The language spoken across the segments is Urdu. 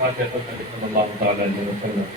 فاتحة صلی اللہ تعالی علیہ وسلم.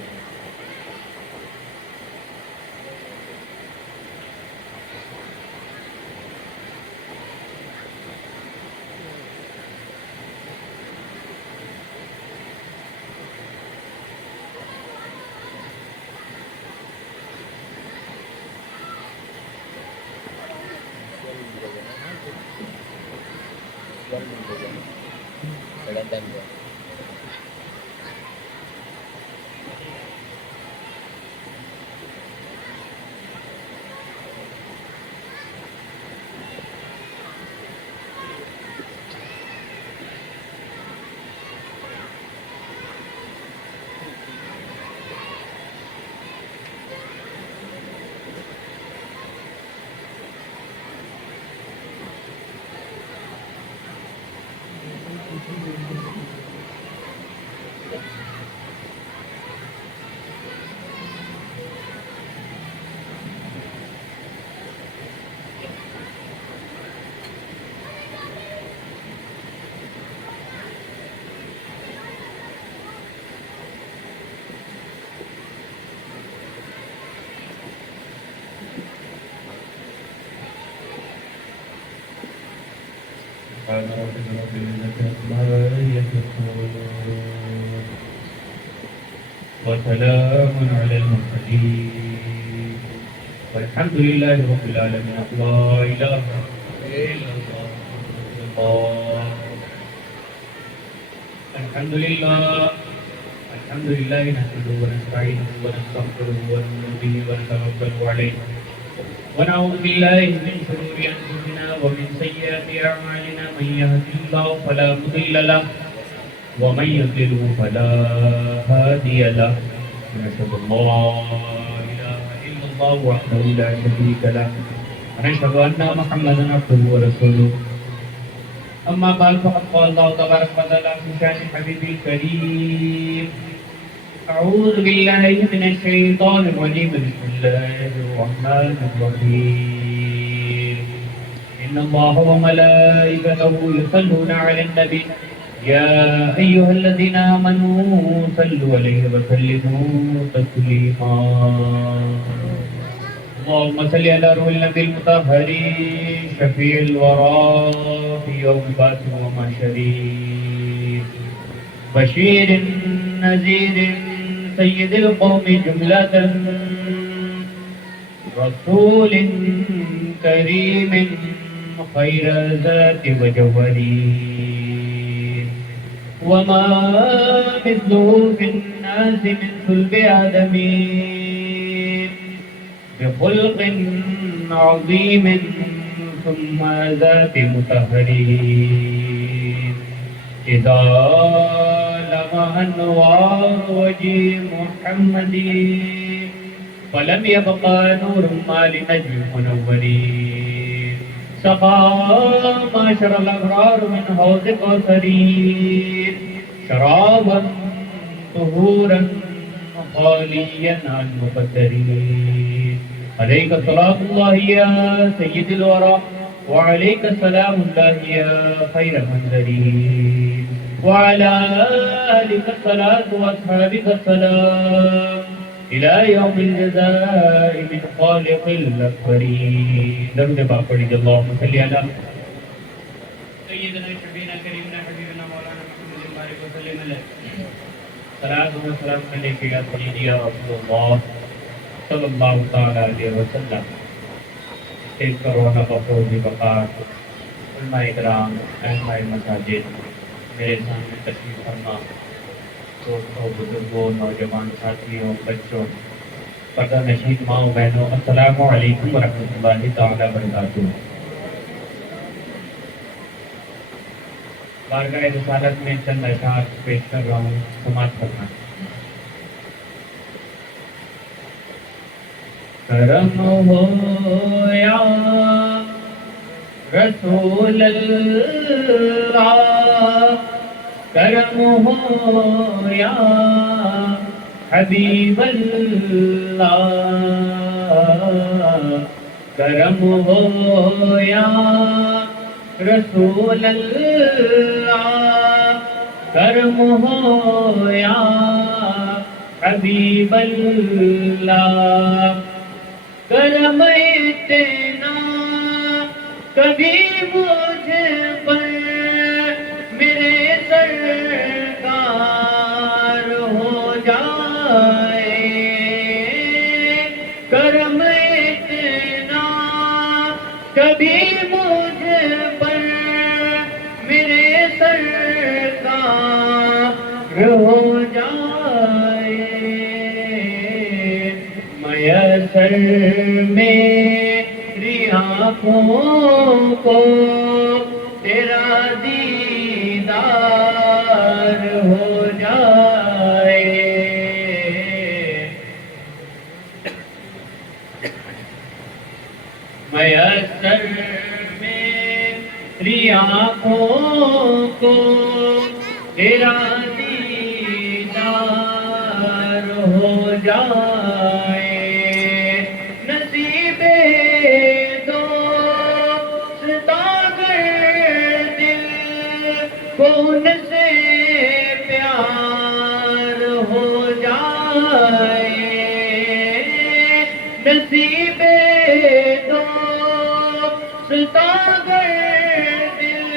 وسلام على المرسلين والحمد لله رب العالمين. لا إله إلا الله. الحمد لله نحمده ونستعينه ونستغفره ونؤمن به ونتوكل عليه ونعوذ بالله من شرور أنفسنا ومن سيئات أعمالنا. من يهده الله فلا مضل له ومن يضلله فلا هادي له. ونشهد أن لا إله إلا الله وحده لا شريك له ونشهد أن محمدا عبده ورسوله. أما بعد فقد قال الله تبارك وتعالى في شأن حبيبه الكريم: أعوذ بالله من الشيطان الرجيم. بسم الله الرحمن الرحيم. إن الله وملائكته يصلون على النبي يا أيها الذين آمنوا صلوا عليه وسلموا تسليما. اللهم صل على روح النبي المطهر شفيع الورى في يوم البعث ومحشر بشير نذير سيد القوم جملة رسول كريم خير ذات وجوهري وما مثله في الناس من صلب آدم بخلق عظيم ثم ذات مطهرين إذا لمع أنوار وجه محمد فلم يبقى نور ما لنجم منورين. سقى معشر الأبرار من حوض كوثرين شرابا طهورا خاليا عن مقدرين. عليك صلاة الله يا سيد الورى وعليك السلام الله يا خير منذرين وعلى آلك الصلاة وأصحابك السلام إلى يوم الجزاء من خالق الأكبرين. درود پاک پڑھیے. اللهم صل على سيدنا شفيعنا كريمنا حبيبنا مولانا محمد بارك وسلم عليه. صلاة والسلام عليك يا سيدي يا رسول الله صلی اللہ تعالی علیہ وسلم. ایک کرونا بخوزی بقات علماء اکرام اہمۂ مساجد میرے سامنے تشریف فرما دوستوں بزرگوں نوجوان ساتھیوں بچوں پردہ نشین ماؤں بہنوں السلام علیکم ورحمۃ اللہ تعالی وبرکاتہ. بارگاہ رسالت میں چند اشعار پیش کر رہا ہوں، سماعت کرنا. کرم ہو یا رسول اللہ، کرم ہو یا حبیب اللہ، کرم ہو یا رسول اللہ، کرم ہو یا حبیب اللہ، کرم اتنا کبھی مجھ پر میرے سرکار ہو جائے، کرم اتنا کبھی مجھ پر میرے سرکار ہو جائے، میسر میری آنکھوں کو تیرا دیدار ہو جائے، میسر میری آنکھوں کو تیرا دیدار ہو جائے، نصیب دوست اگر دل کو ان سے پیار ہو جائے، نصیب دوست اگر دل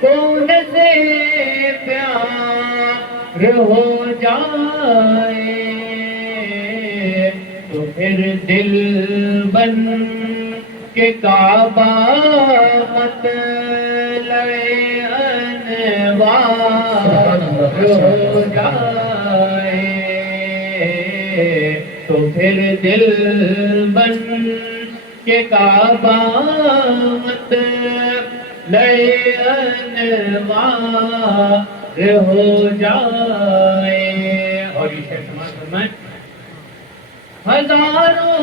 کو ان سے پیار ہو جائے، تو پھر دل بن کے کعبہ مطلع انوار ہو جائے، تو پھر دل بن کے کعبہ مطلع انوار ہو جائے، اور یہ شعر سماعت فرمائیں، ہزاروں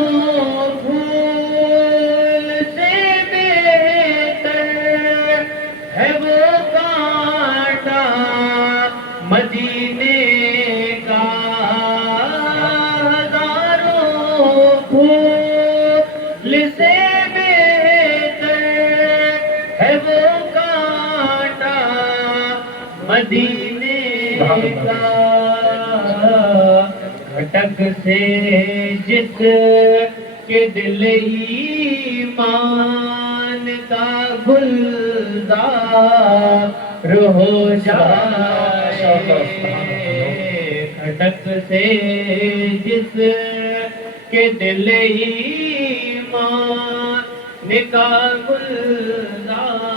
پھول سے بہتر ہے وہ کانٹا مدینے کا، ہزاروں پھول سے بہتر ہے وہ کانٹا مدینے کا، کھٹک سے جس کے دل ایمان کا گلزار ہو جائے، کھٹک سے جس کے دل ایمان کا گلزار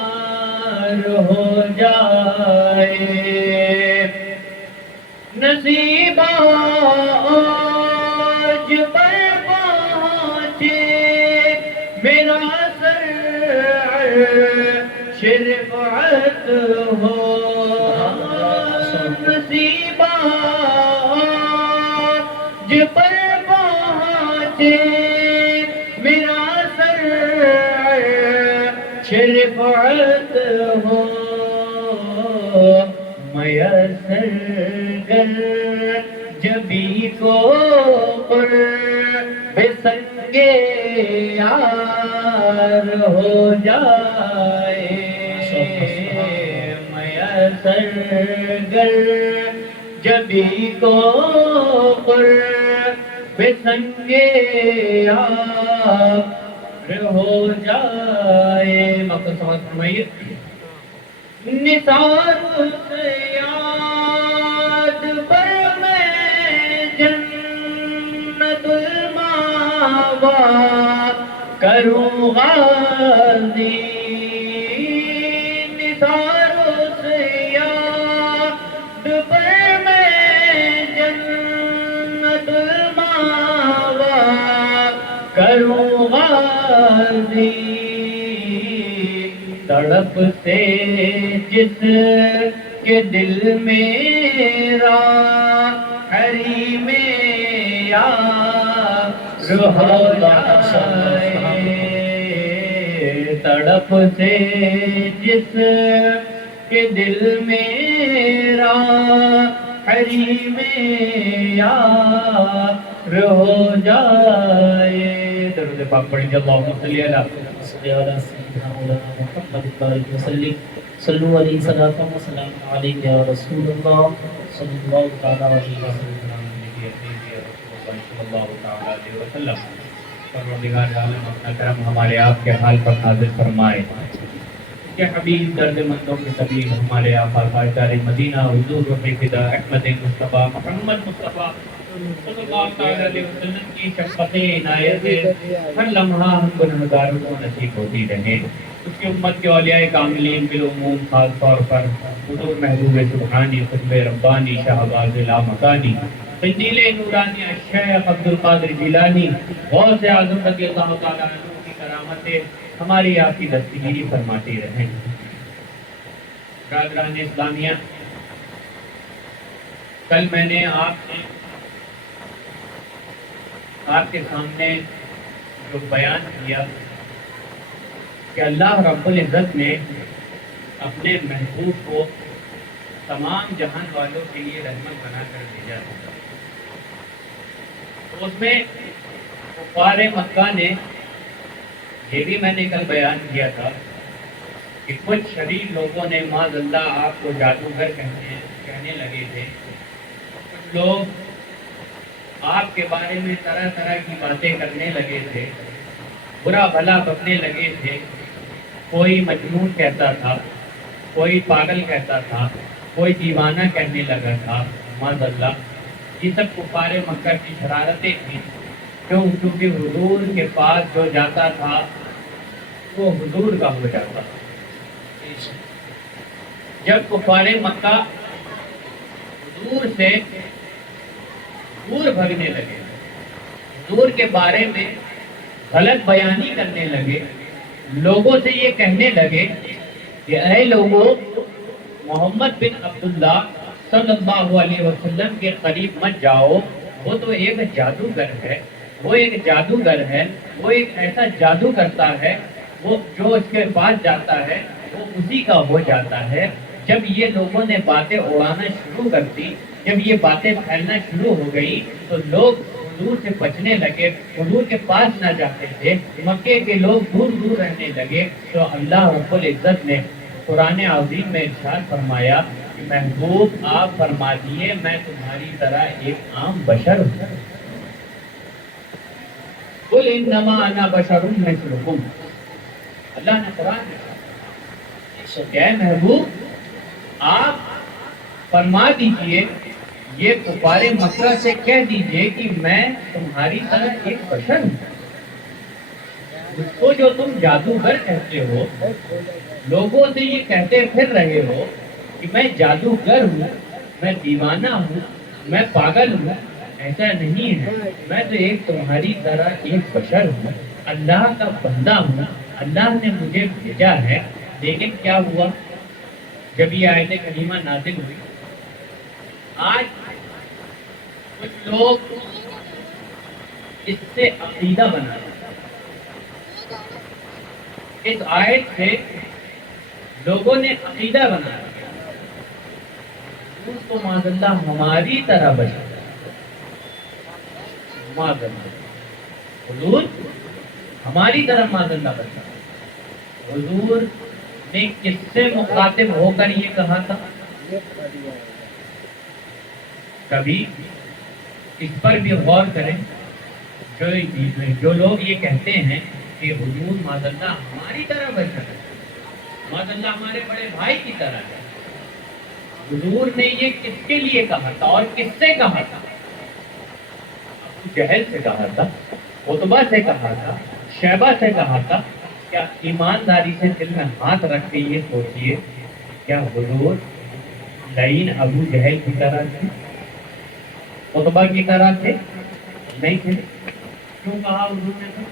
ہو جائے، نصیب آج پر پہنچے میرا شرفت ہو، نصیب آج پر پہنچے میرا شرفت ہو، میسر گر جبی کو پر بے سنگے یار ہو جائے، میسر گر جبی کو پر بے سنگے یار ہو جائے، مقصد سماعت فرمائیے، نثار سے یاد پر میں جنت المأویٰ کروں غازی، نثار سے یاد پر میں جنت المأویٰ کروں غازی، تڑپ سے جس کے دل میرا حریم یار ہو جائے، تڑپ سے جس کے دل میرا حریم یار ہو جائے، درود پاک پڑھیں، اللہم صلی علی صل على سيدنا مولانا محمد بارك وسلم صلوا عليه صلاة وسلام عليك يا رسول الله صلى الله تعالى عليه وسلم. پروردگار عالم اپنا کرم ہمارے آپ کے حال پر نازل فرمائے کہ حبیب درد مندوں کے طبیب ہمارے آقا تاجدار مدینہ حضور روح فدا احمد مصطفیٰ محمد مصطفیٰ صلی اللہ تعالی علیہ وسلم کی شفقت عنایت ہر لمحہ ہم گنہگاروں کو نصیب ہوتی رہے. اس کی امت کے اولیاء کاملین بالعموم خاص طور پر حضور محبوب سبحانی قطب ربانی شہباز لامکانی قندیل نورانی الشیخ عبدالقادر جیلانی غوث اعظم رضی اللہ تعالی عنہ کی کرامتیں ہماری آپ کی دستگیری فرماتی رہیں. برادران اسلامیہ، کل میں نے آپ کے سامنے جو بیان کیا کہ اللہ رب العزت نے اپنے محبوب کو تمام جہان والوں کے لیے رحمت بنا کر بھیجا تھا. اس میں کفار مکہ نے یہ بھی میں نے کل بیان کیا تھا کہ کچھ شریر لوگوں نے معاذ اللہ آپ کو جادوگر کہنے لگے تھے. کچھ لوگ آپ کے بارے میں طرح طرح کی باتیں کرنے لگے تھے، برا بھلا بکنے لگے تھے. کوئی مجنون کہتا تھا، کوئی پاگل کہتا تھا، کوئی دیوانہ کہنے لگا تھا. معاذ اللہ، یہ سب کفار مکہ کی شرارتیں تھیں. کیونکہ حضور کے پاس جو جاتا تھا وہ حضور کا ہو جاتا تھا. جب کفار مکہ حضور سے دور بھگنے لگے، حضور کے بارے میں غلط بیانی کرنے لگے، لوگوں سے یہ کہنے لگے کہ اے لوگوں، محمد بن عبداللہ صلی اللہ علیہ وسلم کے قریب مت جاؤ، وہ تو ایک جادوگر ہے، وہ ایک جادوگر ہے، وہ ایک ایسا جادو کرتا ہے، وہ جو اس کے پاس جاتا ہے وہ اسی کا ہو جاتا ہے. جب یہ لوگوں نے باتیں اڑانا شروع کر دی، جب یہ باتیں پھیلنا شروع ہو گئی تو لوگ حضور سے بچنے لگے، حضور کے پاس نہ جاتے تھے. مکے کے لوگ دور دور رہنے لگے. تو اللہ رب العزت نے قرآن عظیم میں ارشاد فرمایا کہ محبوب آپ فرما دیے میں تمہاری طرح ایک عام بشر ہوں. قل انما انا بشر مثلکم. اللہ نے قرآن میں کہا کہ محبوب آپ فرما دیجئے، یہ کفار مکہ سے کہہ دیجئے کہ میں تمہاری طرح ایک بشر ہوں. اس کو جو تم جادوگر کہتے ہو، لوگوں سے یہ کہتے پھر رہے ہو کہ میں جادوگر ہوں، میں دیوانہ ہوں، میں پاگل ہوں، ایسا نہیں ہے. میں تو ایک تمہاری طرح ایک بشر ہوں، اللہ کا بندہ ہوں، اللہ نے مجھے بھیجا ہے. لیکن کیا ہوا جب یہ آیت کریمہ نازل ہوئی؟ آج کچھ لوگ اس سے عقیدہ بنا رہے ہیں. اس آیت سے لوگوں نے عقیدہ بنا رہا اس کو معاذ اللہ ہماری طرح بشر، معاذ اللہ حضور ہماری طرح معاذ اللہ بشر. حضور نے کس سے مخاطب ہو کر یہ کہا تھا؟ کبھی اس پر بھی غور کریں. جو لوگ یہ کہتے ہیں کہ حضور معاذ اللہ ہماری طرح بشر ہے، معاذ اللہ ہمارے بڑے بھائی کی طرح ہے، حضور نے یہ کس کے لیے کہا تھا اور کس سے کہا تھا؟ ابو جہل سے کہا تھا، عتبہ سے کہا تھا، شیبہ سے کہا تھا. کیا ایمانداری سے دل میں ہاتھ رکھ کے یہ سوچئے کیا حضور لعین ابو جہل کی طرح تھے، عتبہ کی طرح تھے؟ نہیں تھے. کیوں کہا حضور نے؟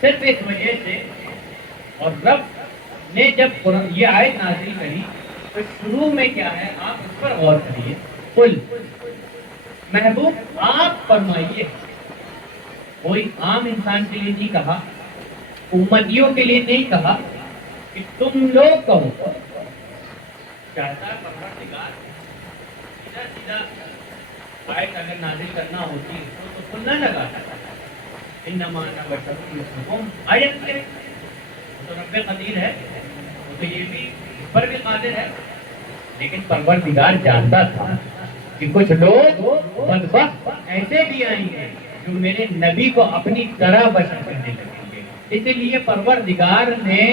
صرف اس وجہ سے. اور رب نے جب یہ آیت نازل کری تو شروع میں کیا ہے آپ اس پر غور کریے. قل محبوب آپ فرمائیے. کوئی عام انسان کے لیے نہیں کہا، امتیوں کے لیے نہیں کہا کہ تم لوگ کہو. چاہتا پروردگار سیدھا سیدھا آیت اگر نازل کرنا ہوتی تو نہ لگاتا. انما انا بشر مثلکم آیت تو رب قدیر ہے، وہ تو یہ بھی اس پر بھی قادر ہے، لیکن پروردگار جانتا تھا کہ کچھ لوگ بدبخت ایسے بھی آئیں گے جو میرے نبی کو اپنی طرح بشر کرنے لگیں گے، اسی لیے پروردگار نے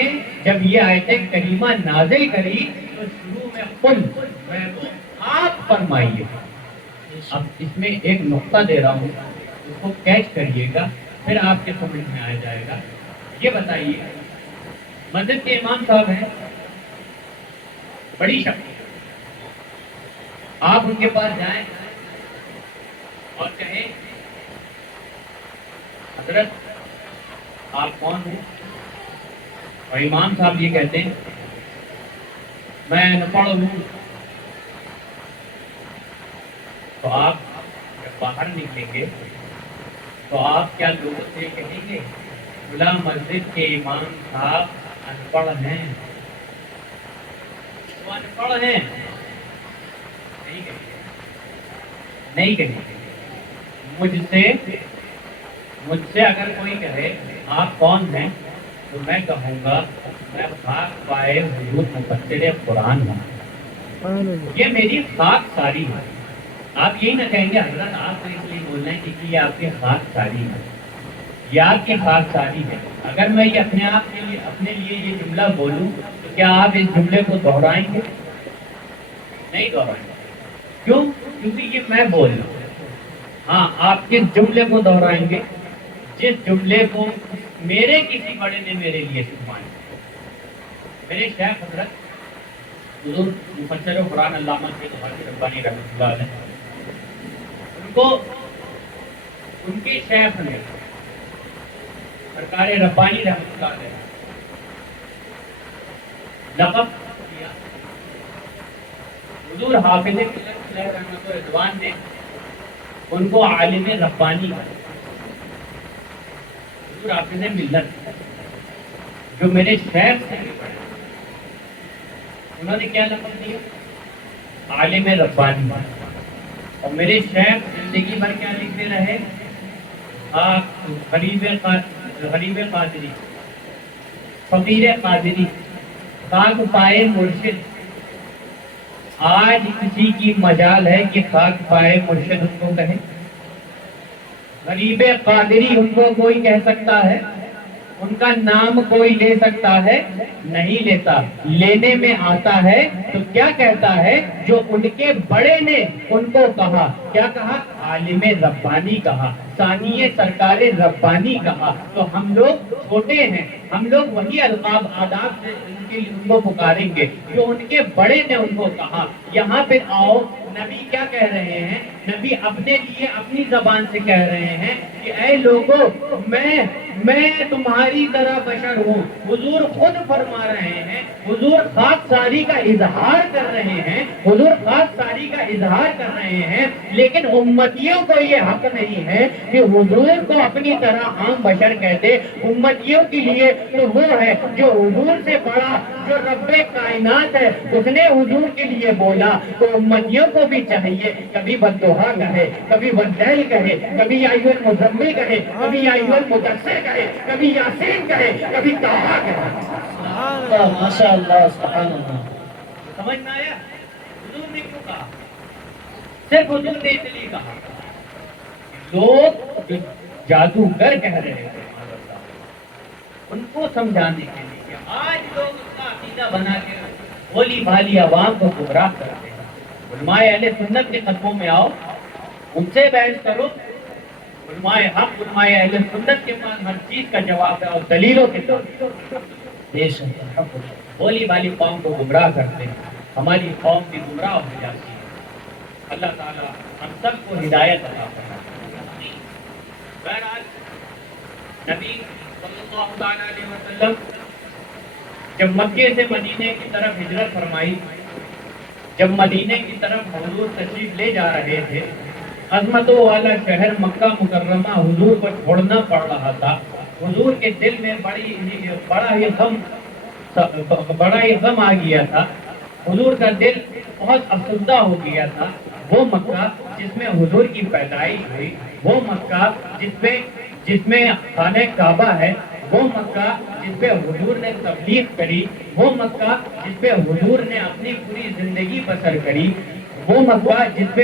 جب یہ آیت کریمہ نازل کری تو شروع میں قل آپ فرمائیے۔ اب اس میں ایک نقطہ دے رہا ہوں، اس کو کیچ کریے گا، پھر آپ کے سمجھ میں آ جائے گا۔ یہ بتائیے، مسجد کے امام صاحب ہیں، بڑی شخصیت، آپ ان کے پاس جائیں اور کہیں حضرت آپ کون ہیں، اور امام صاحب یہ کہتے ہیں میں ان پڑھ ہوں، تو آپ جب باہر نکلیں گے تو آپ کیا لوگوں سے کہیں گے کھلا مسجد کے امام صاحب ان پڑھ ہیں، وہ ان پڑھ ہیں؟ نہیں کہیں گے۔ مجھ سے اگر کوئی کہے آپ کون ہیں تو میں کہوں گا میں خاک پائے حضور مفسر قرآن ہوں، یہ میری خاک ساری ہے۔ آپ یہی نہ کہیں گے حضرت آپ کو اس لیے بولنا ہے کہ یہ آپ کی خاک ساری ہے، یہ آپ کی خاک ساری ہے۔ اگر میں یہ اپنے آپ کے لیے اپنے لیے یہ جملہ بولوں تو کیا آپ اس جملے کو دہرائیں گے؟ نہیں دہرائیں گے۔ کیوں؟ کیونکہ یہ میں بول رہا ہوں۔ ہاں، آپ کس جملے کو دہرائیں گے؟ جس جملے کو میرے کسی بڑے نے میرے لیے سنوایا۔ میرے شیخ حضرت حضور مفسر قرآن علامہ سید غازی ربانی رحمۃ اللہ علیہ، ان کو ان کے شیخ نے سرکار ربانی رحمۃ اللہ علیہ لقب کیا۔ حضور حافظ ملت علیہ رحمۃ رضوان نے ان کو عالم ربانی کہا۔ حضور حافظ ملت جو میرے شیخ سے بھی پڑھے، انہوں نے کیا لقب دیا؟ عالم ربانی۔ اور میرے شیخ زندگی بھر کیا لکھتے رہے؟ غریب قادری، فقیر قادری، خاک پائے مرشد۔ آج کسی کی مجال ہے کہ خاک پائے مرشد ان کو کہے؟ غریب قادری ان کو کوئی کہہ سکتا ہے؟ ان کا نام کوئی لے سکتا ہے؟ نہیں لیتا۔ لینے میں آتا ہے تو کیا کہتا ہے؟ جو ان کے بڑے نے ان کو کہا، کیا کہا؟ عالم ربانی کہا، ثانی سرکار ربانی کہا۔ تو ہم لوگ چھوٹے ہیں، ہم لوگ وہی القاب آداب سے ان کو پکاریں گے جو ان کے بڑے نے ان کو کہا۔ یہاں پہ آؤ، نبی کیا کہہ رہے ہیں؟ نبی اپنے لیے اپنی زبان سے کہہ رہے ہیں کہ اے لوگوں، میں تمہاری طرح بشر ہوں۔ حضور خود فرما رہے ہیں، حضور خاک ساری کا اظہار کر رہے ہیں، حضور خاک ساری کا اظہار کر رہے ہیں، لیکن امتیوں کو یہ حق نہیں ہے کہ حضور کو اپنی طرح عام بشر کہتے۔ امتیوں کے لیے تو وہ ہے جو حضور سے بڑا، جو رب کائنات ہے، اس نے حضور کے لیے بولا، تو امتیوں کو بھی چاہیے کبھی بددعا کہے، کبھی واللیل کہے، کبھی یا ایھا المزمل کہے، کبھی یا ایھا المدثر کہے، کبھی یاسین کہے، کبھی طٰہٰ کہے۔ ماشاء اللہ، سبحان اللہ۔ سمجھ میں آیا؟ حضور نے کیوں کہا؟ صرف حضور نے اس لیے کہا۔ لوگ جو جادوگر کہہ رہے ہیں ان کو سمجھانے کے لیے آج لوگ اس کا عقیدہ بنا کے بھولی بھالی عوام کو گمراہ کرتے ہیں۔ علماء اہل سنت کے خطبوں میں آؤ، ان سے بحث کرو، علماء حق، علماء اہل سنت کے پاس ہر چیز کا جواب ہے اور دلیلوں کے ساتھ۔ بے شک، بھولی بھالی قوم کو گمراہ کرتے ہیں، ہماری قوم بھی گمراہ ہو جاتی ہے۔ اللہ تعالیٰ ہم سب کو ہدایت عطا فرمائے۔ بہرحال نبی صلی اللہ علیہ وسلم جب مکے سے مدینے کی طرف ہجرت فرمائی، جب مدینے کی طرف حضور تشریف لے جا رہے تھے، عظمتوں والا شہر مکہ مکرمہ حضور کو چھوڑنا پڑ رہا تھا۔ حضور کے دل میں بڑا ہی غم آ گیا تھا، حضور کا دل بہت افسردہ ہو گیا تھا۔ وہ مکہ جس میں حضور کی پیدائش ہوئی، وہ مکہ جس میں خانہ کعبہ ہے، وہ مکہ جس پہ حضور نے تبلیغ کری، وہ مکہ جس پہ حضور نے اپنی پوری زندگی بسر کری، وہ مکہ جس پہ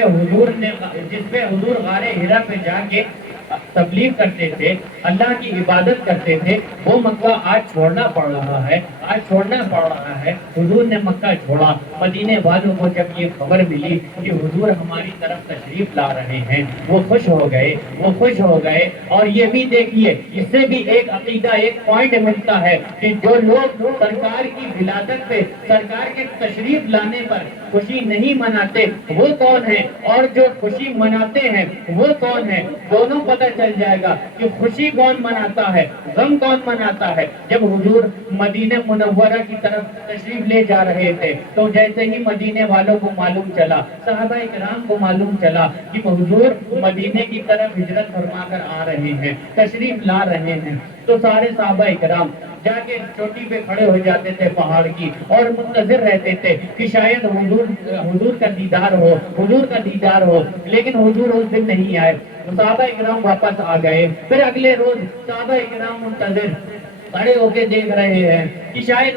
حضور غار حرا پہ جا کے تبلیغ کرتے تھے، اللہ کی عبادت کرتے تھے، وہ مکہ آج چھوڑنا پڑ رہا ہے، آج چھوڑنا پڑ رہا ہے۔ حضور نے مکہ چھوڑا، مدینے والوں کو جب یہ خبر ملی کہ حضور ہماری طرف تشریف لا رہے ہیں، وہ خوش ہو گئے، وہ خوش ہو گئے۔ اور یہ بھی دیکھیے، اس سے بھی ایک عقیدہ، ایک پوائنٹ ملتا ہے کہ جو لوگ سرکار کی ولادت پہ، سرکار کے تشریف لانے پر خوشی نہیں مناتے وہ کون ہیں، اور جو خوشی مناتے ہیں وہ کون ہیں، دونوں پتہ چل جائے گا کہ خوشی کون مناتا ہے، غم کون مناتا ہے۔ جب حضور مدینہ منورہ کی طرف تشریف لے جا رہے تھے تو جیسے ہی مدینے والوں کو معلوم چلا، صحابہ کرام کو معلوم چلا کہ حضور مدینے کی طرف ہجرت فرما کر آ رہے ہیں، تشریف لا رہے ہیں، تو سارے صحابہ کرام جا کے چوٹی پہ کھڑے ہو جاتے تھے پہاڑ کی، اور منتظر رہتے تھے کہ شاید حضور کا دیدار ہو، حضور کا دیدار ہو، لیکن حضور اس دن نہیں آئے۔ صحابہ کرام واپس آ گئے، پھر اگلے روز صحابہ کرام منتظر کھڑے ہو کے دیکھ رہے ہیں کہ شاید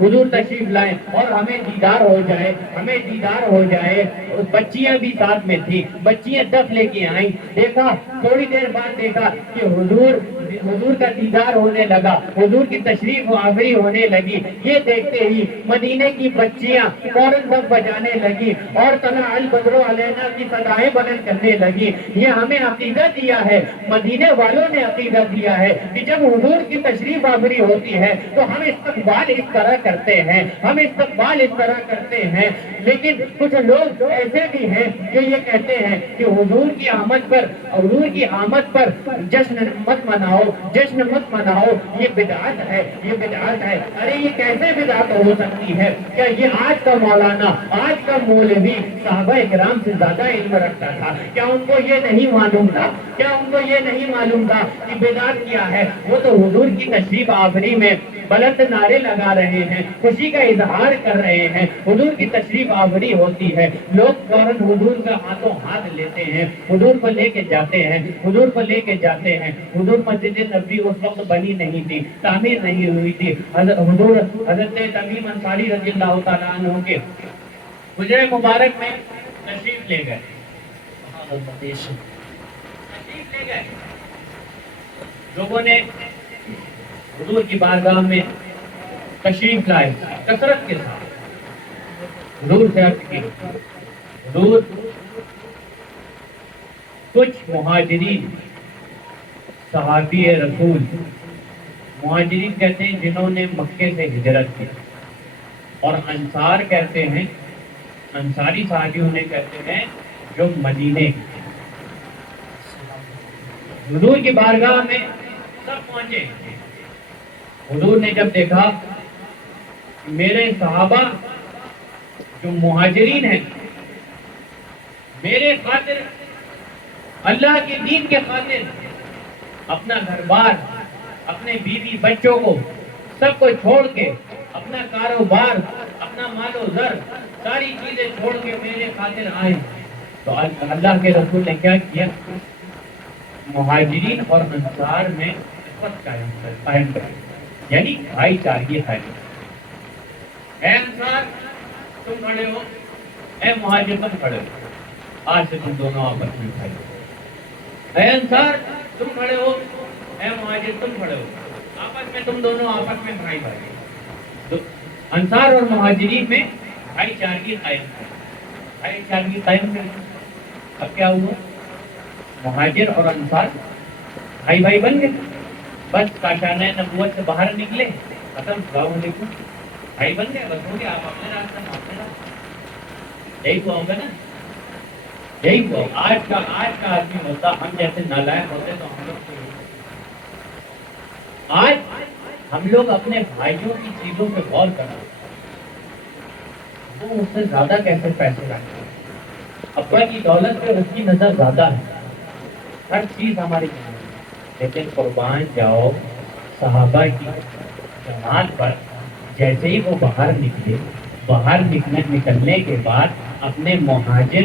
حضور تشریف لائیں اور ہمیں دیدار ہو جائے، ہمیں دیدار ہو جائے۔ بچیاں بھی ساتھ میں تھی، بچیاں دف لے کے آئیں، دیکھا تھوڑی دیر بعد دیکھا کہ حضور کا دیدار ہونے لگا، حضور کی تشریف آوری ہونے لگی۔ یہ دیکھتے ہی مدینے کی بچیاں فوراً دف بجانے لگی اور طلع البدر علینا کی صدائیں بلند کرنے لگی۔ یہ ہمیں عقیدہ دیا ہے، مدینے والوں نے عقیدہ دیا ہے کہ جب حضور کی تشریف آوری ہوتی ہے تو ہم استقبال اس طرح کرتے ہیں، ہم استقبال اس طرح کرتے ہیں۔ لیکن کچھ لوگ ایسے بھی ہیں جو یہ کہتے ہیں کہ حضور کی آمد پر جشن مت مناؤ، جشن مت مناؤ، یہ بدعت ہے، یہ بدعت ہے۔ ارے یہ کیسے بدعت ہو سکتی ہے؟ کیا یہ آج کا مولانا، آج کا مولوی صحابہ کرام سے زیادہ علم رکھتا تھا؟ کیا ان کو یہ نہیں معلوم تھا؟ کیا ان کو یہ نہیں معلوم تھا کہ بدعت کیا ہے؟ وہ تو حضور کی تشریف آوری میں بلند نعرے لگا رہے ہیں، خوشی کا اظہار کر رہے ہیں، حضور کی تشریف آوری ہوتی ہے، لوگ فوراً حضور کا ہاتھوں ہاتھ لیتے ہیں، حضور کو لے کے جاتے ہیں، حضور کو لے کے جاتے ہیں۔ حضور مسجد نبوی اس وقت بنی نہیں تھی، تعمیر نہیں ہوئی تھی۔ حضرت تمیم انصاری رضی اللہ تعالیٰ عنہ کے حجرہ مبارک میں تشریف لے گئے، تشریف لے گئے۔ لوگوں نے حضور کی بارگاہ میں تشریف لائے کثرت کے ساتھ، حضور سے عرض کی، حضور کچھ مہاجرین صحابی رسول، مہاجرین کہتے ہیں جنہوں نے مکے سے ہجرت کی، اور انصار کہتے ہیں، انصاری صحابیوں نے کہتے ہیں جو مدینے، حضور کی بارگاہ میں سب پہنچے۔ حضور نے جب دیکھا میرے صحابہ جو مہاجرین ہیں، میرے خاطر، اللہ کے دین کے خاطر اپنا گھر بار، اپنے بیوی بچوں کو سب کو چھوڑ کے، اپنا کاروبار، اپنا مال و زر، ساری چیزیں چھوڑ کے میرے خاطر آئے، تو اللہ کے رسول نے کیا کیا؟ مہاجرین اور انصار میں اخوت قائم کر، یعنی بھائی چارگی ہے۔ اے انصار تم کھڑے ہو، اے مہاجر تم کھڑے ہو، آج سے تم دونوں آپس میں بھائی ہو۔ اے انصار تم کھڑے ہو، اے مہاجر تم کھڑے ہو، آپس میں تم دونوں آپس میں بھائی بھائی۔ تو انصار اور مہاجرین میں بھائی چارگی قائم ہے، بھائی چارگی قائم ہے۔ اب کیا ہوا؟ مہاجر اور انصار بھائی بھائی بن گئے، بس کاشانہ نبوت سے باہر نکلے، ختم، السلام علیکم، بھائی بن گئے، بس ہو گیا، آپ اپنے راستہ میں اپنے راستہ۔ یہی ہوا ہوگا نا، یہی ہوا۔ آج کا آدمی ہوتا، ہم جیسے نالائق ہوتے تو ہم لوگ آج ہم لوگ اپنے بھائیوں کی چیزوں پہ غور کریں، وہ اس سے زیادہ کیسے پیسے رکھتے ہیں، ابا کی دولت پہ اس کی نظر زیادہ ہے، ہر چیز ہماری، لیکن قربان جاؤ صحابہ کی جماعت پر جیسے ہی وہ باہر نکلے، باہر نکلنے کے بعد اپنے مہاجر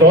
2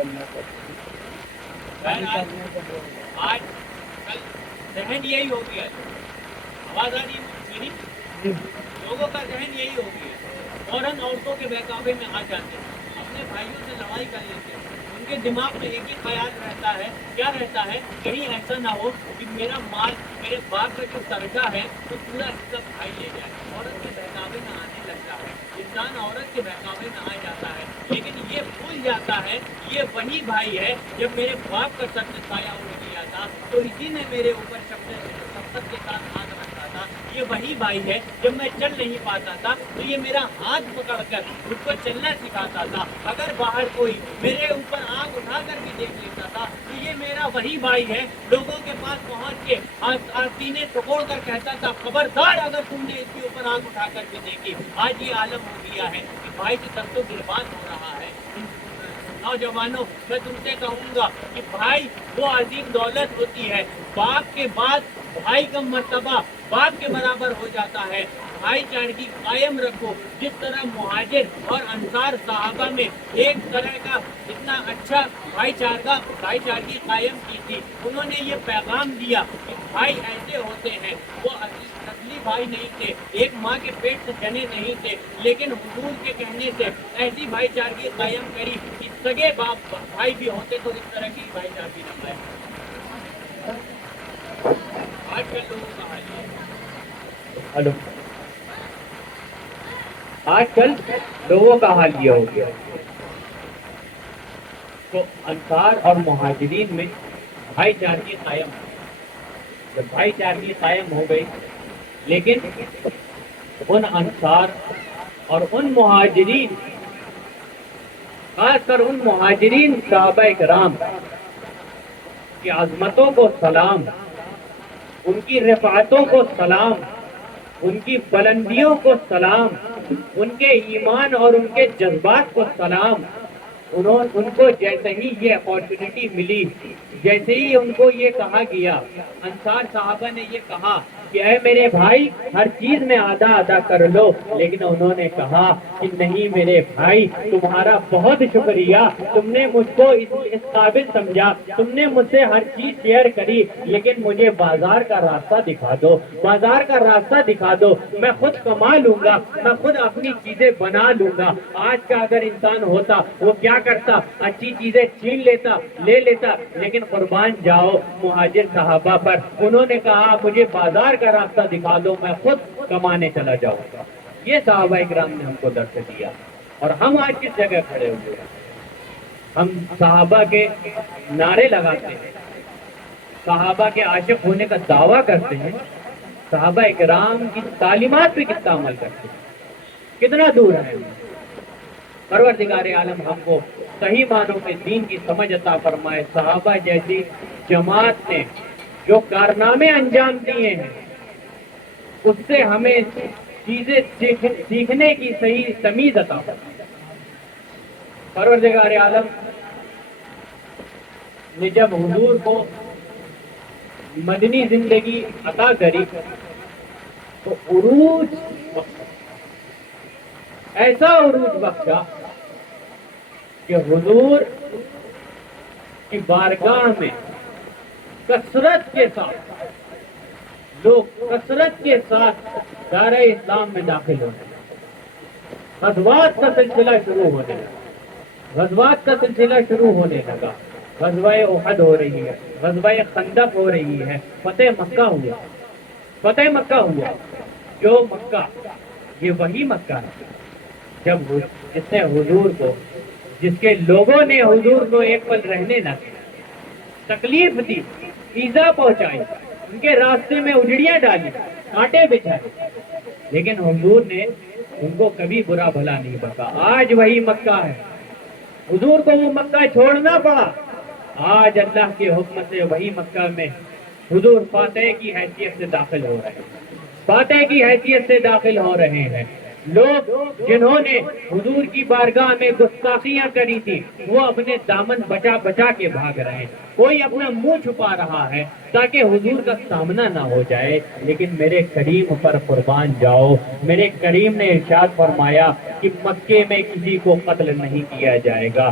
آج کل ذہن یہی ہو گیا ہے، آواز آ رہی ہے میری؟ لوگوں کا ذہن یہی ہو گیا ہے، فوراً عورتوں کے بہکاوے میں آ جاتے ہیں، اپنے بھائیوں سے لڑائی کر لیتے ہیں، ان کے دماغ میں ایک ہی خیال رہتا ہے، کیا رہتا ہے؟ کہیں ایسا نہ ہو کہ میرا مال، میرے باپ کا جو درجہ ہے تو پورا حصہ بھائی لے جائے، عورت کے بہکاوے میں آنے لگتا ہے، انسان عورت کے بہکاوے میں آ جاتا ہے، لیکن یہ بھول جاتا ہے یہ وہی بھائی ہے جب میرے باپ کا سر سے سایہ اڑ گیا تھا تو اسی نے میرے اوپر شفقت کے ساتھ ہاتھ رکھا تھا، یہ وہی بھائی ہے جب میں چل نہیں پاتا تھا تو یہ میرا ہاتھ پکڑ کر مجھ کو چلنا سکھاتا تھا، اگر باہر کوئی میرے اوپر آنکھ اٹھا کر بھی دیکھ لیتا تھا تو یہ میرا وہی بھائی ہے، لوگوں کے پاس پہنچ کے سینے ٹکوڑ کر کہتا تھا خبردار اگر تم نے اس کے اوپر آنکھ اٹھا کر بھی دیکھی۔ آج یہ عالم ہو گیا ہے کہ بھائی سے تب تو گربان ہو رہا ہے۔ نوجوانوں، میں تم سے کہوں گا کہ بھائی وہ عظیم دولت ہوتی ہے، باپ کے بعد بھائی کا مرتبہ باپ کے برابر ہو جاتا ہے، بھائی چارگی قائم رکھو، جس طرح مہاجر اور انصار صحابہ میں ایک طرح کا اتنا اچھا بھائی چارگی قائم کی تھی، انہوں نے یہ پیغام دیا کہ بھائی ایسے ہوتے ہیں، وہ اصلی بھائی نہیں تھے، ایک ماں کے پیٹ سے جنے نہیں تھے، لیکن حضور کے کہنے سے ایسی بھائی چارگی قائم کری کہ سگے باپ بھائی بھی ہوتے تو اس طرح کی بھائی چارگی نہ قائم۔ آج کل لوگوں کا حال یہ ہے۔ ہلو، آج کل لوگوں کا حال یہ ہو گیا تو انصار اور مہاجرین میں بھائی چارگی قائم ہو، جب بھائی چارگی قائم ہو گئی، لیکن ان انصار اور ان مہاجرین، خاص کر ان مہاجرین صحابہ کرام کی عظمتوں کو سلام، ان کی رفعتوں کو سلام، ان کی بلندیوں کو سلام، ان کے ایمان اور ان کے جذبات کو سلام۔ ان کو جیسے ہی یہ اپارچونٹی ملی، جیسے ہی ان کو یہ کہا گیا، انصار صحابہ نے یہ کہا کہ اے میرے بھائی ہر چیز میں آدھا کر لو، لیکن انہوں نے کہا کہ نہیں میرے بھائی، تمہارا بہت شکریہ، تم نے مجھ کو اس قابل سمجھا، تم نے مجھ سے ہر چیز شیئر کری، لیکن مجھے بازار کا راستہ دکھا دو، بازار کا راستہ دکھا دو، میں خود کما لوں گا، میں خود اپنی چیزیں بنا لوں گا۔ آج کا اگر انسان ہوتا وہ کیا کرتا؟ اچھی چیزیں چھین لیتا، لے لیتا، لیکن قربان جاؤ مہاجر صحابہ پر، انہوں نے کہا مجھے بازار کا راستہ دکھا دو، میں خود کمانے چلا جاؤں گا۔ یہ صحابہ اکرام نے ہم کو درس دیا، اور ہم آج کس جگہ کھڑے ہوئے ہیں؟ ہم صحابہ کے نعرے لگاتے ہیں، صحابہ کے عاشق ہونے کا دعویٰ کرتے ہیں، صحابہ اکرام کی تعلیمات پہ کتنا عمل کرتے ہیں، کتنا دور ہے۔ پروردگار عالم ہم کو صحیح معنوں میں دین کی سمجھ عطا فرمائے۔ صحابہ جیسی جماعت نے جو کارنامے انجام دیے ہیں، اس سے ہمیں چیزیں سیکھنے کی صحیح تمیز عطا فرمائے۔ پروردگار عالم نے جب حضور کو مدنی زندگی عطا کری تو عروج بخشا، ایسا عروج بخشا کہ حضور کی بارگاہ میں کثرت کے ساتھ لوگ کثرت کے ساتھ دائرہ اسلام میں داخل ہونے لگے، غزوات کا سلسلہ شروع ہونے لگا، غزوات کا سلسلہ شروع ہونے لگا، غزوہ احد ہو رہی ہے، غزوہ خندق ہو رہی ہے، فتح مکہ ہوا، فتح مکہ ہوا۔ جو مکہ، یہ وہی مکہ ہے جب جس نے حضور کو، جس کے لوگوں نے حضور کو ایک پل رہنے نہ دیا، تکلیف دی، ایذا پہنچائی، ان کے راستے میں اجڑیاں ڈالی، کانٹے بچھائے، لیکن حضور نے ان کو کبھی برا بھلا نہیں بکا۔ آج وہی مکہ ہے، حضور کو وہ مکہ چھوڑنا پڑا، آج اللہ کے حکم سے وہی مکہ میں حضور فاتح کی حیثیت سے داخل ہو رہے ہیں، فاتح کی حیثیت سے داخل ہو رہے ہیں۔ لوگ جنہوں نے حضور کی بارگاہ میں گستاخیاں کری تھی وہ اپنے دامن بچا بچا کے بھاگ رہے ہیں، کوئی اپنا منہ چھپا رہا ہے، تاکہ حضور کا سامنا نہ ہو جائے، لیکن میرے کریم پر قربان جاؤ، میرے کریم نے ارشاد فرمایا کہ مکے میں کسی کو قتل نہیں کیا جائے گا،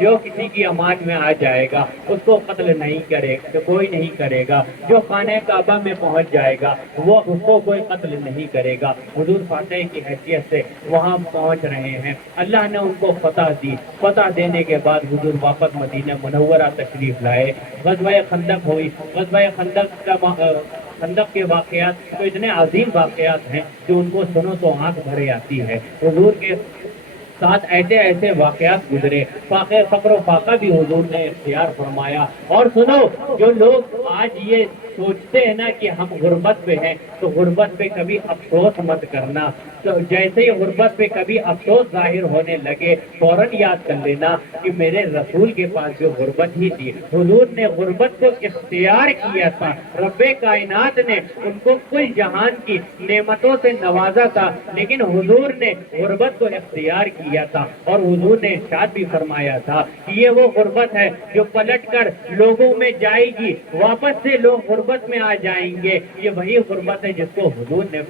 جو کسی کی امان میں آ جائے گا اس کو قتل نہیں کرے گا، کوئی نہیں کرے گا، جو خانہ کعبہ میں پہنچ جائے گا وہ اس کو کوئی قتل نہیں کرے گا۔ حضور فاتح کی حیثیت سے وہاں پہنچ رہے ہیں، اللہ نے ان کو فتح دی، فتح دینے کے بعد حضور واپس مدینہ منورہ تشریف لائے، غزوہ خندق ہوئی، غزوہ خندق کے واقعات تو اتنے عظیم واقعات ہیں جو ان کو سنو تو آنکھ بھرے آتی ہے۔ حضور کے ساتھ ایسے ایسے واقعات گزرے، فقر و فاقہ بھی حضور نے اختیار فرمایا۔ اور سنو، جو لوگ آج یہ سوچتے ہیں نا کہ ہم غربت پہ ہیں، تو غربت پہ کبھی افسوس مت کرنا، تو جیسے ہی غربت پہ کبھی افسوس ظاہر ہونے لگے فوراً یاد کر لینا کہ میرے رسول کے پاس جو غربت ہی تھی، حضور نے غربت کو اختیار کیا تھا، رب کائنات نے ان کو کل جہان کی نعمتوں سے نوازا تھا، لیکن حضور نے غربت کو اختیار کیا تھا۔ اور حضور نے ارشاد بھی فرمایا تھا کہ یہ وہ غربت ہے جو پلٹ کر لوگوں میں جائے گی، واپس سے لوگ غربت میں آ جائیں گے، یہ وہی غربت ہے جس کو حضور نے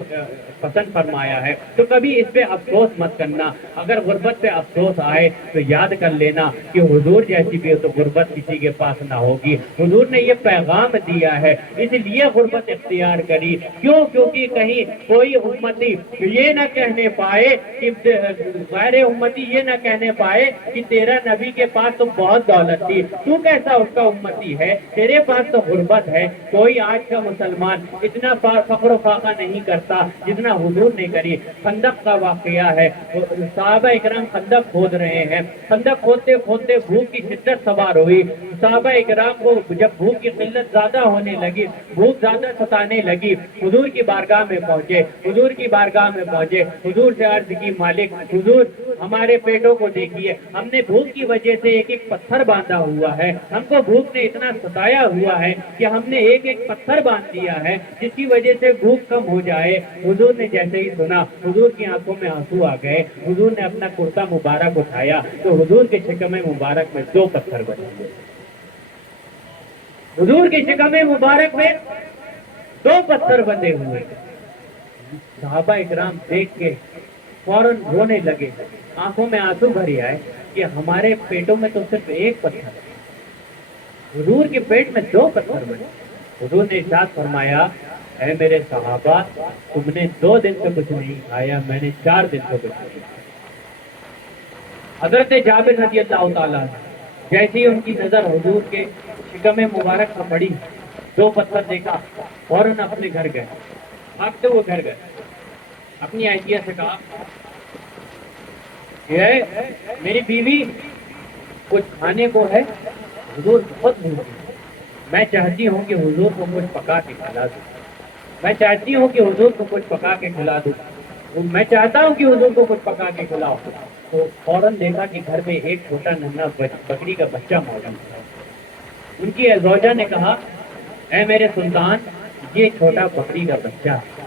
پسند فرمایا ہے۔ تو کبھی اس پہ افسوس مت کرنا، اگر غربت پہ افسوس آئے تو یاد کر لینا کہ حضور جیسی بھی تو غربت کسی کے پاس نہ ہوگی۔ حضور نے یہ پیغام دیا ہے، اس لیے غربت اختیار کری، کیونکہ کہیں کوئی امتی یہ نہ کہنے پائے کہ غیر امتی یہ نہ کہنے پائے کہ تیرا نبی کے پاس تو بہت دولت تھی، تو کیسا اس کا امتی ہے، تیرے پاس تو غربت ہے۔ کوئی آج کا مسلمان اتنا فخر و فاقہ نہیں کرتا جتنا حضور نے کری۔ خندق کا واقعہ ہے، صحابہ اکرام خندق کھود رہے ہیں، خندق کھودتے کھودتے بھوک کی شدت سوار ہوئی، صحابہ اکرام کو جب بھوک کی قلت زیادہ ہونے لگی، بھوک زیادہ ستانے لگی، حضور کی بارگاہ میں پہنچے، حضور کی بارگاہ میں پہنچے، حضور سے عرض کی مالک حضور ہمارے پیٹوں کو دیکھیے، ہم نے بھوک کی وجہ سے ایک ایک پتھر باندھا ہوا ہے، ہم کو بھوک نے اتنا ستایا ہوا ہے کہ ہم نے ایک ایک پتھر باندھ دیا ہے جس کی وجہ سے بھوک کم ہو جائے۔ حضور نے جیسے ہی سنا حضور کی آنکھوں میں آنسو آ گئے، حضور نے اپنا کرتا مبارک اٹھایا تو حضور کے شکم مبارک میں 2 پتھر بنے ہوئے، حضور کے شکم مبارک میں 2 پتھر بندے ہوئے۔ صحابہ اکرام دیکھ کے فوراً رونے لگے، آنکھوں میں آنسو بھری آئے کہ ہمارے پیٹوں میں تو صرف 1 پتھر ہے، حضور کے پیٹ میں 2 پتھر بنے۔ حضور نے ارشاد فرمایا، اے میرے صحابہ، تم نے 2 دن سے کچھ نہیں کھایا، میں نے 4 دن سے کچھ نہیں کھایا۔ حضرت جابر رضی اللہ تعالیٰ جیسے ہی ان کی نظر حضور کے شکم مبارک پر پڑی، 2 پتھر دیکھا، فوراً اپنے گھر گئے، بھاگتے ہوئے گھر گئے، اپنی اہلیہ سے کہا میری بیوی کچھ کھانے کو ہے، حضور بہت بھوک ہے، میں چاہتی ہوں کہ حضور کو کچھ پکا کے کھلا دوں، میں چاہتی ہوں کہ حضور کو کچھ پکا کے کھلا دوں، میں چاہتا ہوں کہ حضور کو کچھ پکا کے کھلاؤ۔ تو فوراً دیکھا کہ گھر میں ایک چھوٹا ننھا بکری کا بچہ موجود ہے۔ ان کی زوجہ نے کہا، اے میرے سلطان، یہ چھوٹا بکری کا بچہ ہے،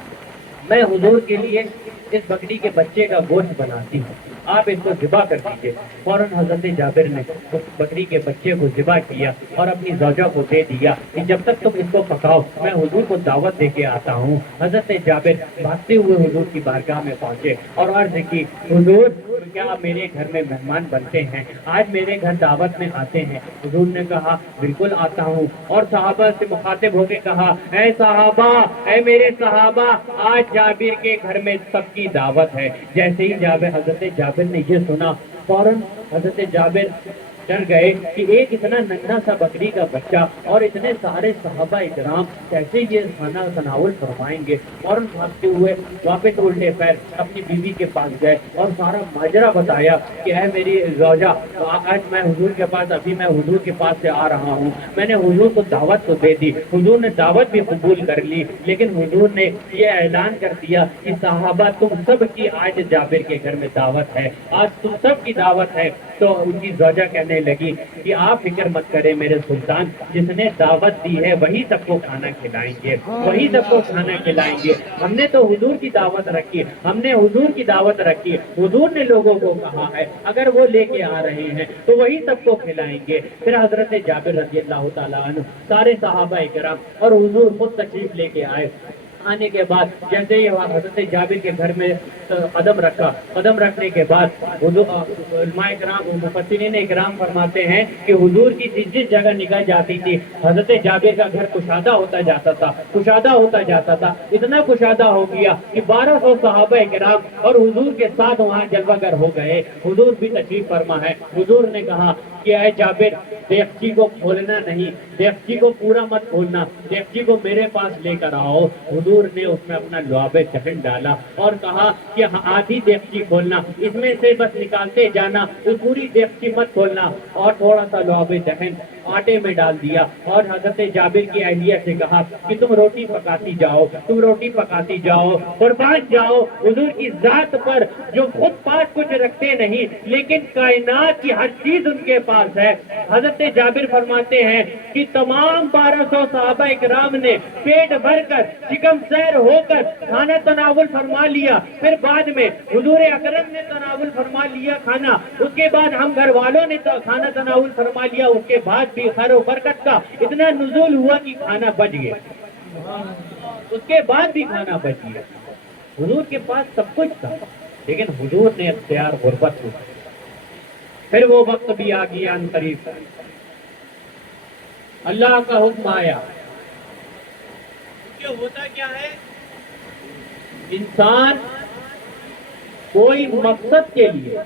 میں حضور کے لیے اس بکری کے بچے کا گوشت بناتی ہوں، آپ اس کو ذبح کر دیجیے۔ فوراً حضرت جابر نے اس بکری کے بچے کو ذبح کیا اور اپنی زوجہ کو دے دیا کہ جب تک تم اس کو پکاؤ میں حضور کو دعوت دے کے آتا ہوں۔ حضرت جابر بھاگتے ہوئے حضور کی بارگاہ میں پہنچے اور عرض کی، حضور کیا میرے گھر میں مہمان بنتے ہیں، آج میرے گھر دعوت میں آتے ہیں؟ حضور نے کہا بالکل آتا ہوں، اور صحابہ سے مخاطب ہو کے کہا، اے صحابہ، اے میرے صحابہ، آج جابر کے گھر میں سب کی دعوت ہے۔ جیسے ہی حضرت جابر نے یہ سنا، فوراً حضرت جابر ڈر گئے کہ ایک اتنا ننھا سا بکری کا بچہ اور اتنے سارے صحابہ اکرام کیسے یہ کھانا تناول فرمائیں گے۔ فوراً بھاگتے ہوئے واپس الٹے پیر اپنی بیوی کے پاس گئے اور سارا ماجرا بتایا کہ اے میری زوجہ، آج میں حضور کے پاس، ابھی میں حضور کے پاس سے آ رہا ہوں، میں نے حضور کو دعوت تو دے دی، حضور نے دعوت بھی قبول کر لی، لیکن حضور نے یہ اعلان کر دیا کہ صحابہ تم سب کی آج جابر کے گھر میں دعوت ہے، آج تم سب کی دعوت ہے۔ تو ان کی زوجہ کہنے کہنے لگی کہ آپ فکر مت کریں میرے سلطان، جس نے دعوت دی ہے وہی سب کو کھانا کھلائیں گے، وہی سب کو کھانا کھلائیں گے، ہم نے تو حضور کی دعوت رکھی، ہم نے حضور کی دعوت رکھی، حضور نے لوگوں کو کہا ہے اگر وہ لے کے آ رہے ہیں تو وہی سب کو کھلائیں گے۔ پھر حضرت جابر رضی اللہ تعالیٰ عنہ، سارے صحابہ کرام اور حضور خود تشریف لے کے آئے۔ آنے کے بعد جیسے ہی حضرت جابر کے گھر میں قدم رکھا، قدم رکھنے کے بعد علماء کرام و مفسرین اکرام فرماتے ہیں کہ حضور کی جس جگہ نگاہ جاتی تھی حضرت جابر کا گھر کشادہ ہوتا جاتا تھا، کشادہ ہوتا جاتا تھا، اتنا کشادہ ہو گیا کہ 1200 صحابہ کرام اور حضور کے ساتھ وہاں جلوہ گر ہو گئے۔ حضور بھی تشریف فرما ہے۔ حضور نے کہا کہ اے جابر، دیگچی کو کھولنا نہیں، دیگچی کو پورا مت کھولنا، دیگچی کو میرے پاس لے کر آؤ۔ حضور نے اس میں اپنا لعاب دہن ڈالا اور کہا کہ آدھی دیگچی کھولنا، اس میں سے بس نکالتے جانا، پوری دیگچی مت کھولنا، اور تھوڑا سا لعاب دہن آٹے میں ڈال دیا اور حضرت جابر کی اہلیہ سے کہا کہ تم روٹی پکاتی جاؤ، تم روٹی پکاتی جاؤ، قربان جاؤ حضور کی ذات پر جو خود پاس کچھ رکھتے نہیں لیکن کائنات کی ہر چیز ان کے پاس ہے۔ حضرت جابر فرماتے ہیں کہ تمام 1200 صحابہ اکرام نے پیٹ بھر کر شکم سیر ہو کر کھانا تناول فرما لیا، پھر بعد میں حضور اکرم نے تناول فرما لیا کھانا، اس کے بعد ہم گھر والوں نے کھانا تناول فرما لیا، اس کے بعد بھی خیر و برکت کا اتنا نزول ہوا کہ کھانا بچ گیا، اس کے بعد بھی کھانا بچ گیا۔ حضور کے پاس سب کچھ تھا لیکن حضور نے اختیار غربت کو۔ پھر وہ وقت بھی آ گیا ان قریب، اللہ کا حکم آیا کہ ہوتا کیا ہے، انسان کوئی مقصد کے لیے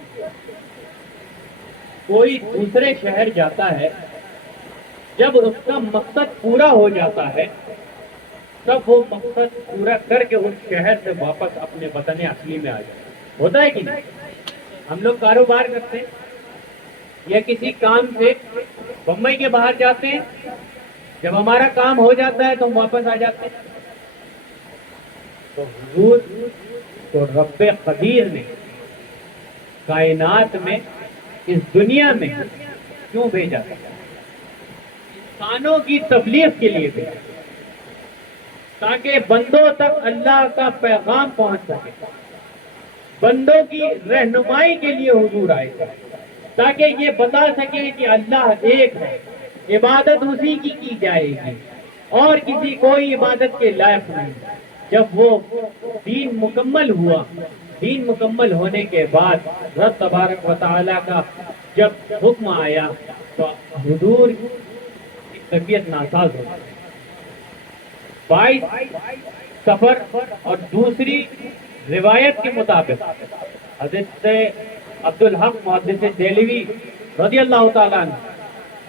کوئی دوسرے شہر جاتا ہے، جب اس کا مقصد پورا ہو جاتا ہے تب وہ مقصد پورا کر کے اس شہر سے واپس اپنے وطن اصلی میں آ جاتا ہے۔ ہوتا ہے کہ نہیں؟ ہم لوگ کاروبار کرتے ہیں یا کسی کام سے بمبئی کے باہر جاتے ہیں، جب ہمارا کام ہو جاتا ہے تو ہم واپس آ جاتے ہیں۔ تو حضور تو رب قدیر نے کائنات میں اس دنیا میں کیوں بھیجا تھا؟ انسانوں کی تبلیغ کے لیے بھیجا تاکہ بندوں تک اللہ کا پیغام پہنچ سکے، بندوں کی رہنمائی کے لیے حضور آئے تھے، تاکہ یہ بتا سکے کہ اللہ ایک ہے، عبادت اسی کی جائے گی اور کسی کوئی عبادت کے لائق نہیں۔ جب وہ دین مکمل ہوا، دین مکمل ہونے کے بعد رب تبارک و تعالیٰ کا جب حکم آیا تو حضور کی طبیعت ناساز ہو گئی۔ 22 سفر اور دوسری روایت کے مطابق حضرت عبدالحق محدث دہلوی رضی اللہ تعالیٰ عنہ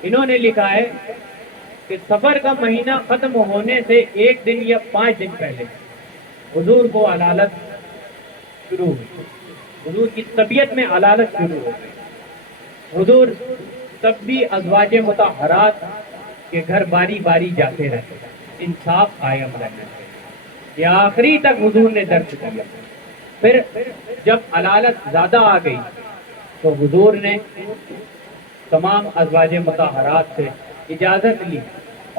انہوں نے لکھا ہے کہ سفر کا مہینہ ختم ہونے سے 1 دن یا 5 دن پہلے حضور کو علالت شروع ہوئی، حضور کی طبیعت میں علالت شروع ہو گئی۔ حضور تب بھی ازواج مطہرات کے گھر باری باری جاتے رہتے، انصاف قائم رہنا چاہیے، یہ آخری تک حضور نے درد کیا۔ پھر جب علالت زیادہ آ گئی تو حضور نے تمام ازواج مطہرات سے اجازت لی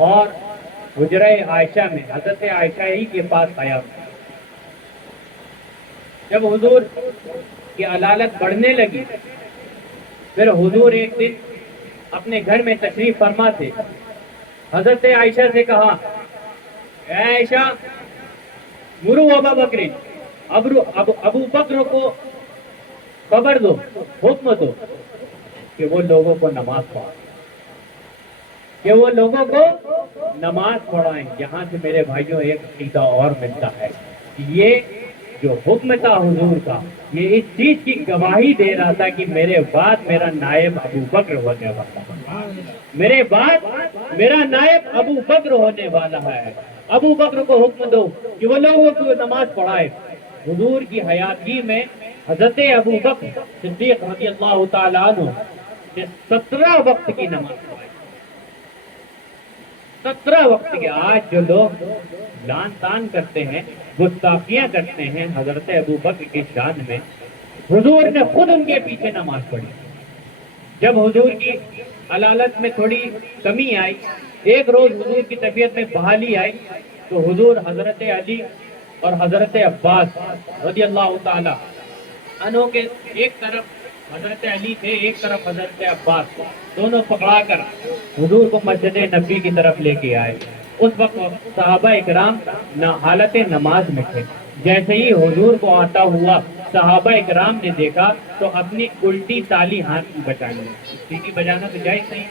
اور حجرہ عائشہ میں حضرت عائشہ ہی کے پاس آیا۔ جب حضور کی علالت بڑھنے لگی پھر حضور ایک دن اپنے گھر میں تشریف فرما تھے، حضرت عائشہ سے کہا اے عائشہ مرو ابا بکر، ابو بکر کو خبر دو، حکم دو کہ وہ لوگوں کو نماز پڑھائیں، کہ وہ لوگوں کو نماز پڑھائیں۔ یہاں سے میرے بھائیوں ایک عقیدہ اور ملتا ہے، یہ جو حکم تھا حضور کا یہ اس چیز کی گواہی دے رہا تھا کہ میرے بعد میرا نائب ابو بکر ہونے والا، میرے بعد میرا نائب ابو بکر ہونے والا ہے۔ ابو بکر کو حکم دو کہ وہ لوگوں کو نماز پڑھائے۔ حضور کی حیاتگی میں حضرت ابو بکر صدیق رضی اللہ تعالیٰ عنہ نے 17 وقت کی نماز پڑھائی، 17 وقت کے۔ آج جو لوگ لان تان کرتے ہیں، گستاخیاں کرتے ہیں حضرت ابو بکر کی شان میں، حضور نے خود ان کے پیچھے نماز پڑھی، جب حضور کی علالت میں تھوڑی کمی آئی، ایک روز حضور کی طبیعت میں بحالی آئی، تو حضور حضرت علی اور حضرت عباس رضی اللہ تعالی عنہ کے ایک طرف حضرت علی تھے، ایک طرف حضرت عباس، دونوں پکڑا کر حضور کو مسجد نبی کی طرف لے کے آئے۔ اس وقت صحابہ اکرام حالت نماز میں تھے۔ جیسے ہی حضور کو آتا ہوا صحابہ اکرام نے دیکھا تو اپنی الٹی تالی ہاتھ میں بجائی، سیٹی بجانا تو جائز نہیں،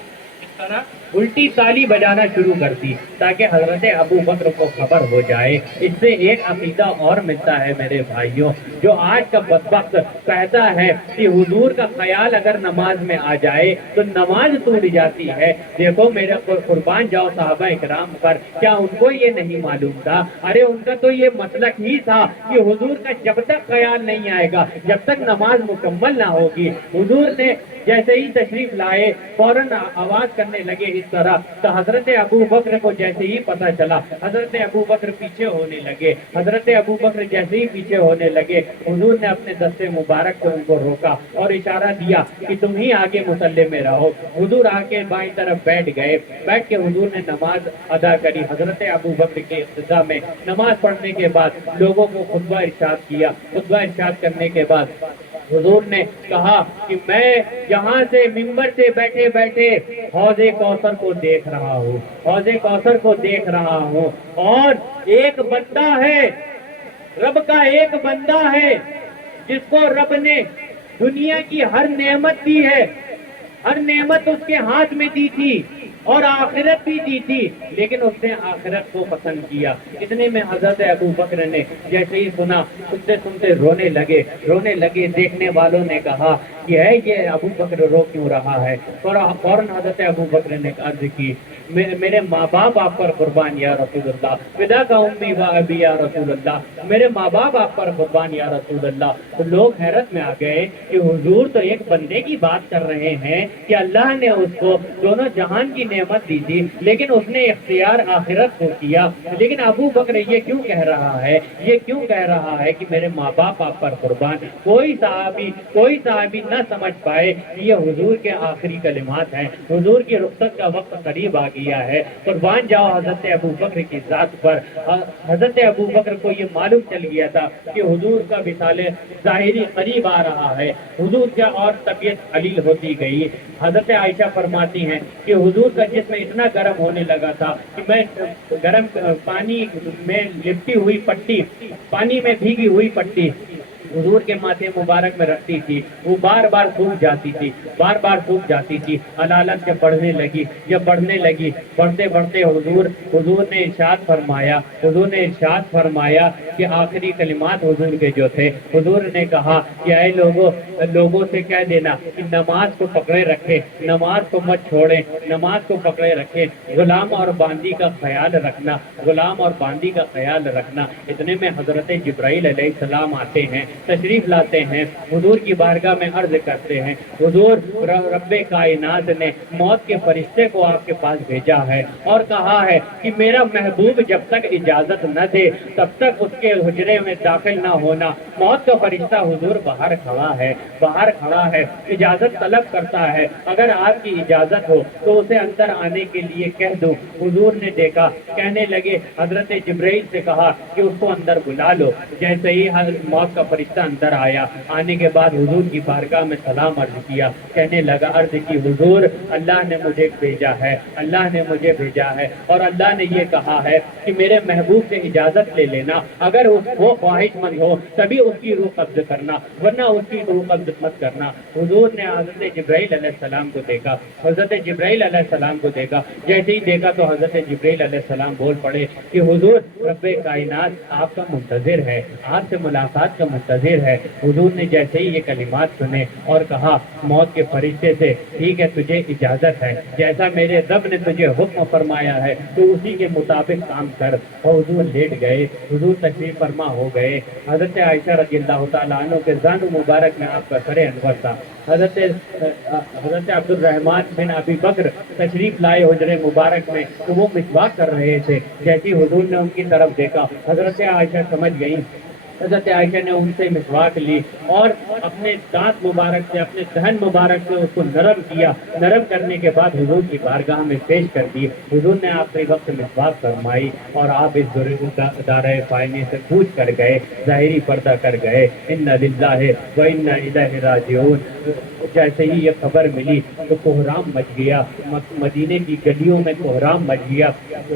اس طرح الٹی تالی بجانا شروع کر دی تاکہ حضرت ابو بکر کو خبر ہو جائے۔ اس سے ایک عقیدہ اور ملتا ہے میرے بھائیوں، جو آج کا بدبخت کہتا ہے کہ حضور کا خیال اگر نماز میں آ جائے تو نماز ٹوٹ جاتی ہے۔ دیکھو میرے قربان جاؤ صحابہ اکرام پر، کیا ان کو یہ نہیں معلوم تھا؟ ارے ان کا تو یہ مسلک ہی تھا کہ حضور کا جب تک خیال نہیں آئے گا، جب تک نماز مکمل نہ ہوگی۔ حضور نے جیسے ہی تشریف لائے فوراً آواز کرنے لگے اس طرح، تو حضرت ابو بکر کو جیسے ہی پتہ چلا، حضرت ابو بکر پیچھے ہونے لگے۔ حضرت ابو بکر جیسے ہی پیچھے ہونے لگے، حضور نے اپنے دستے مبارک کو ان کو روکا اور اشارہ دیا کہ تم ہی آگے مصلی میں رہو۔ حضور آ کے بائیں طرف بیٹھ گئے، بیٹھ کے حضور نے نماز ادا کری حضرت ابو بکر کے اقتداء میں۔ نماز پڑھنے کے بعد لوگوں کو خطبہ ارشاد کیا۔ خطبہ ارشاد کرنے کے بعد حضور نے کہا کہ میں یہاں سے ممبر سے بیٹھے بیٹھے حوض کوثر کو دیکھ رہا ہوں، حوض کوثر کو دیکھ رہا ہوں، اور ایک بندہ ہے، رب کا ایک بندہ ہے جس کو رب نے دنیا کی ہر نعمت دی ہے، ہر نعمت اس کے ہاتھ میں دی تھی اور آخرت بھی دی تھی، لیکن اس نے آخرت کو پسند کیا۔ اتنے میں حضرت ابو بکر نے جیسے ہی سنا، سنتے سنتے رونے لگے۔ دیکھنے والوں نے کہا کہ ہے یہ ابو بکر رو کیوں رہا ہے؟ فوراً حضرت ابو بکر نے عرض کی میرے ماں باپ آپ پر قربان یا رسول اللہ، فدا کا امی و ابی یا رسول اللہ، میرے ماں باپ آپ پر قربان یا رسول اللہ۔ تو لوگ حیرت میں آ گئے کہ حضور تو ایک بندے کی بات کر رہے ہیں کہ اللہ نے اس کو دونوں جہان کی نعمت دی تھی، لیکن اس نے اختیار آخرت کو کیا۔ لیکن ابو بکر یہ کیوں کہہ رہا ہے، یہ کیوں کہہ رہا ہے کہ میرے ماں باپ آپ پر قربان؟ کوئی صحابی نہ سمجھ پائے کہ یہ حضور کے آخری کلمات ہیں، حضور کی رخصت کا وقت قریب آ گیا ہے۔ قربان جاؤ حضرت ابو بکر کی ذات پر۔ حضرت ابو بکر کو یہ معلوم چل گیا تھا کہ حضور کا وصال ظاہری قریب آ رہا ہے، حضور کا اور طبیعت علیل ہوتی گئی۔ حضرت عائشہ فرماتی ہیں کہ حضور کا جسم اتنا گرم ہونے لگا تھا کہ میں گرم پانی میں لپٹی ہوئی پٹی، پانی میں بھیگی ہوئی پٹی حضور کے ماتھے مبارک میں رکھتی تھی، وہ بار بار سوکھ جاتی تھی۔ علالت جب بڑھنے لگی، بڑھتے بڑھتے حضور نے ارشاد فرمایا کہ آخری کلمات حضور کے جو تھے، حضور نے کہا کہ اے لوگوں سے کہہ دینا کہ نماز کو پکڑے رکھے، نماز کو مت چھوڑے، نماز کو پکڑے رکھے، غلام اور باندی کا خیال رکھنا۔ اتنے میں حضرت جبرائیل علیہ السلام آتے ہیں، تشریف لاتے ہیں، حضور کی بارگاہ میں عرض کرتے ہیں حضور رب کائنات نے موت کے فرشتے کو آپ کے پاس بھیجا ہے اور کہا ہے کہ میرا محبوب جب تک اجازت نہ دے تب تک اس کے حجرے میں داخل نہ ہونا۔ موت کا فرشتہ حضور باہر کھڑا ہے، اجازت طلب کرتا ہے، اگر آپ کی اجازت ہو تو اسے اندر آنے کے لیے کہہ دو۔ حضور نے دیکھا، کہنے لگے، حضرت جبرائیل سے کہا کہ اس کو اندر بلا لو۔ جیسے ہی موت کا فرشتہ اندر آیا، آنے کے بعد حضور کی بارگاہ میں سلام عرض کیا، کہنے لگا، عرض کی حضور اللہ نے مجھے بھیجا ہے اور اللہ نے یہ کہا ہے کہ میرے محبوب سے اجازت لے لینا، اگر وہ خواہش مند ہو تبھی اس کی روح قبض کرنا، ورنہ اس کی روح قبض مت کرنا۔ حضور نے حضرت جبرائیل علیہ السلام کو دیکھا، جیسے ہی دیکھا تو حضرت جبرائیل علیہ السلام بول پڑے کہ حضور رب کائنات آپ کا منتظر ہے، آپ سے ملاقات کا منتظر ہے۔ حضور نے جیسے ہی یہ کلمات سنے اور کہا موت کے فرشتے سے، ٹھیک ہے تجھے اجازت ہے، جیسا میرے رب نے تجھے حکم فرمایا ہے تو اسی کے مطابق کام کر۔ اور حضور لیٹ گئے، حضور تشریف فرما ہو گئے۔ حضرت عائشہ رضی اللہ تعالیٰ عنہ کے زانو مبارک میں آپ کا سر انور تھا۔ حضرت عبد الرحمن بن ابی بکر تشریف لائے حجرے مبارک میں تو وہ مسواک کر رہے تھے۔ جیسے حضور نے ان کی طرف دیکھا، حضرت عائشہ سمجھ گئی حضرت عائشہ نے ان سے مسواک لی اور اپنے دانت مبارک سے اپنے دہن مبارک سے اس کو نرم کیا. نرم کرنے کے بعد حضور کی بارگاہ میں پیش کر دی. حضور نے آخری وقت مسواک فرمائی اور آپ اس دارۂ فانی سے پوچھ کر گئے, ظاہری پردہ کر گئے. ان للہ و انا الیہ راجعون. جیسے ہی یہ خبر ملی تو کوہرام مچ گیا, مدینے کی گلیوں میں کوہرام مچ گیا.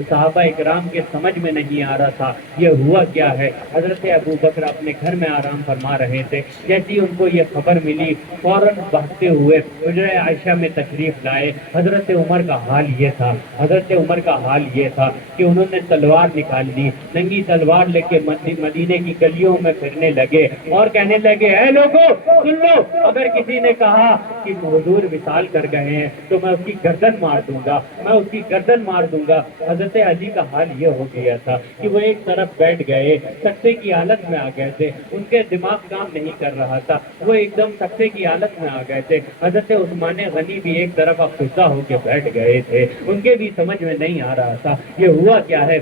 صحابہ اکرام کے سمجھ میں نہیں آ رہا تھا یہ ہوا کیا ہے. حضرت ابو بکر اپنے گھر میں آرام فرما رہے تھے. جیسی ان کو یہ خبر ملی فوراً بھاگتے ہوئے حجرہ عائشہ میں تشریف لائے. حضرت عمر کا حال یہ تھا, حضرت عمر کا حال یہ تھا کہ انہوں نے تلوار نکال لی, ننگی تلوار لے کے مدینے کی گلیوں میں پھرنے لگے اور کہنے لگے, اے لوگو سن لو, اگر کسی نے کہا کہ حضور وصال کر گئے ہیں تو میں اس کی گردن مار دوں گا, میں اس کی گردن مار دوں گا. حضرت علی کا حال یہ ہو گیا تھا کہ وہ ایک طرف بیٹھ گئے, سکتے کی حالت میں آ گئے تھے. ان کے دماغ کام نہیں کر رہا تھا, وہ ایک دم سکتے کی حالت میں آ گئے تھے. حضرت عثمان غنی بھی ایک طرف افسردہ ہو کے بیٹھ گئے تھے, ان کے بھی سمجھ میں نہیں آ رہا تھا یہ ہوا کیا ہے.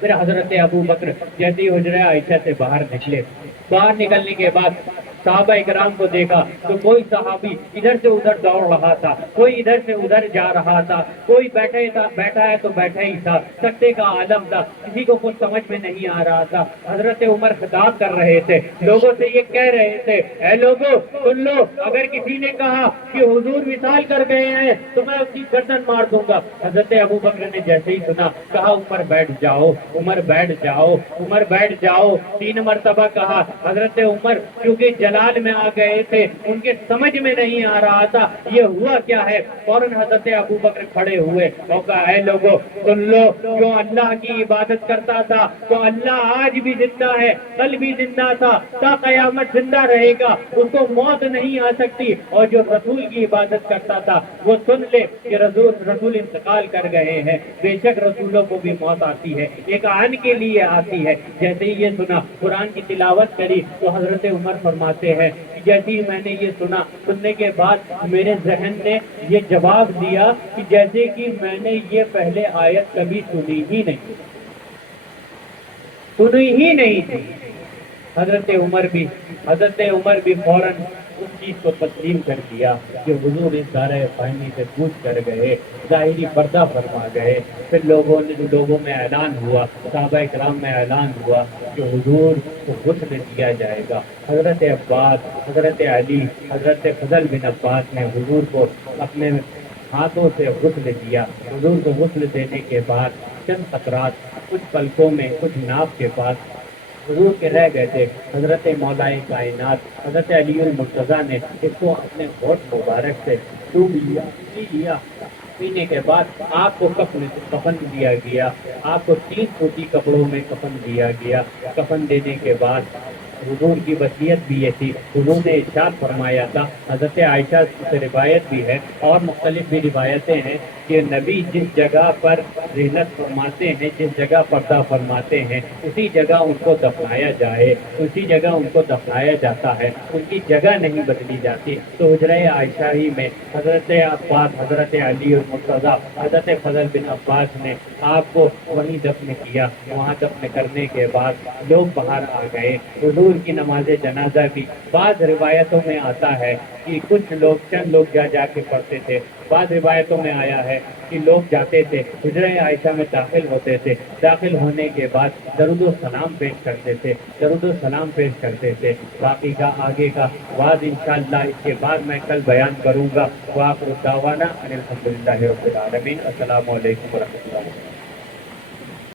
پھر حضرت ابو بکر جیسے حجرہ عائشہ سے باہر نکلے, باہر نکلنے کے بعد صحابہ اکرام کو دیکھا تو کوئی صحابی ادھر سے ادھر دوڑ رہا تھا, کوئی ادھر سے ادھر جا رہا تھا, کوئی بیٹھا ہے تو بیٹھا ہی تھا. سکتے کا عالم تھا, کسی کو کچھ سمجھ میں نہیں آ رہا تھا. حضرت عمر خطاب کر رہے تھے, لوگوں سے یہ کہہ رہے تھے, اے لوگوں سن لو, اگر کسی نے کہا کہ حضور وصال کر گئے ہیں تو میں اس کی گردن مار دوں گا. حضرت ابو بکر نے جیسے ہی سنا کہا, عمر بیٹھ جاؤ, عمر بیٹھ جاؤ, عمر بیٹھ جاؤ. 3 مرتبہ کہا. حضرت عمر کیونکہ جلال میں آ گئے تھے, ان کے سمجھ میں نہیں آ رہا تھا یہ ہوا کیا ہے. فوراً حضرت ابو بکر کھڑے ہوئے اور کہا, اے لوگوں سن لو, جو اللہ کی عبادت کرتا تھا تو اللہ آج بھی زندہ ہے, کل بھی زندہ تھا, تا قیامت زندہ رہے گا, اس کو موت نہیں آ سکتی. اور جو رسول کی عبادت کرتا تھا وہ سن لے کہ رسول انتقال کر گئے ہیں. بے شک رسولوں کو بھی موت آتی ہے, ایک آن کے لیے آتی ہے. جیسے ہی یہ سنا, قرآن کی تلاوت کری تو حضرت عمر فرماتے ہیں کہ جیسے ہی میں نے یہ سنا, سننے کے بعد میرے ذہن نے یہ جواب دیا کہ جیسے کہ میں نے یہ پہلے آیت کبھی سنی ہی نہیں تھی. حضرت عمر بھی فوراً اس چیز کو تسلیم کر دیا کہ حضور اس دارۂ فانی سے پوچھ کر گئے, ظاہری پردہ فرما گئے. پھر لوگوں میں اعلان ہوا, صحابہ اکرام میں اعلان ہوا کہ حضور کو غسل دیا جائے گا. حضرت عباس, حضرت علی, حضرت فضل بن عباس نے حضور کو اپنے ہاتھوں سے غسل دیا. حضور کو غسل دینے کے بعد چند قطرات کچھ پلکوں میں, کچھ ناف کے پاس حضور کے رہ گئے تھے. حضرت مولا کائنات حضرت علی المرتضیٰ نے اس کو اپنے ہوٹھ مبارک سے ڈوب لیا, پی لیا. پینے کے بعد آپ کو کفن دیا گیا, آپ کو 3 سوتی کپڑوں میں کفن دیا گیا. کفن دینے کے بعد حضور کی وصیت بھی یہ تھی, حضور نے ارشاد فرمایا تھا, حضرت عائشہ سے روایت بھی ہے اور مختلف بھی روایتیں ہیں کہ نبی جس جگہ پر رحلت فرماتے ہیں, جس جگہ پردہ فرماتے ہیں, اسی جگہ ان کو دفنایا جائے, اسی جگہ ان کو دفنایا جاتا ہے, ان کی جگہ نہیں بدلی جاتی. تو حجرہ عائشہ ہی میں حضرت عباس, حضرت علی المرتضیٰ, حضرت فضل بن عباس نے آپ کو وہیں دفن کیا. وہاں دفن کرنے کے بعد لوگ باہر آ گئے. حضور کی نماز جنازہ بھی بعض روایتوں میں آتا ہے کہ کچھ لوگ, چند لوگ جا کے پڑھتے تھے. بعض روایتوں میں آیا ہے کہ لوگ جاتے تھے, حجرہ عائشہ میں داخل ہوتے تھے, داخل ہونے کے بعد درود و سلام پیش کرتے تھے, درود و سلام پیش کرتے تھے. باقی کا آگے کا بعد انشاءاللہ اس کے بعد میں کل بیان کروں گا. وآخر دعوانا ان الحمدللہ رب العالمین. السلام علیکم ورحمۃ اللہ.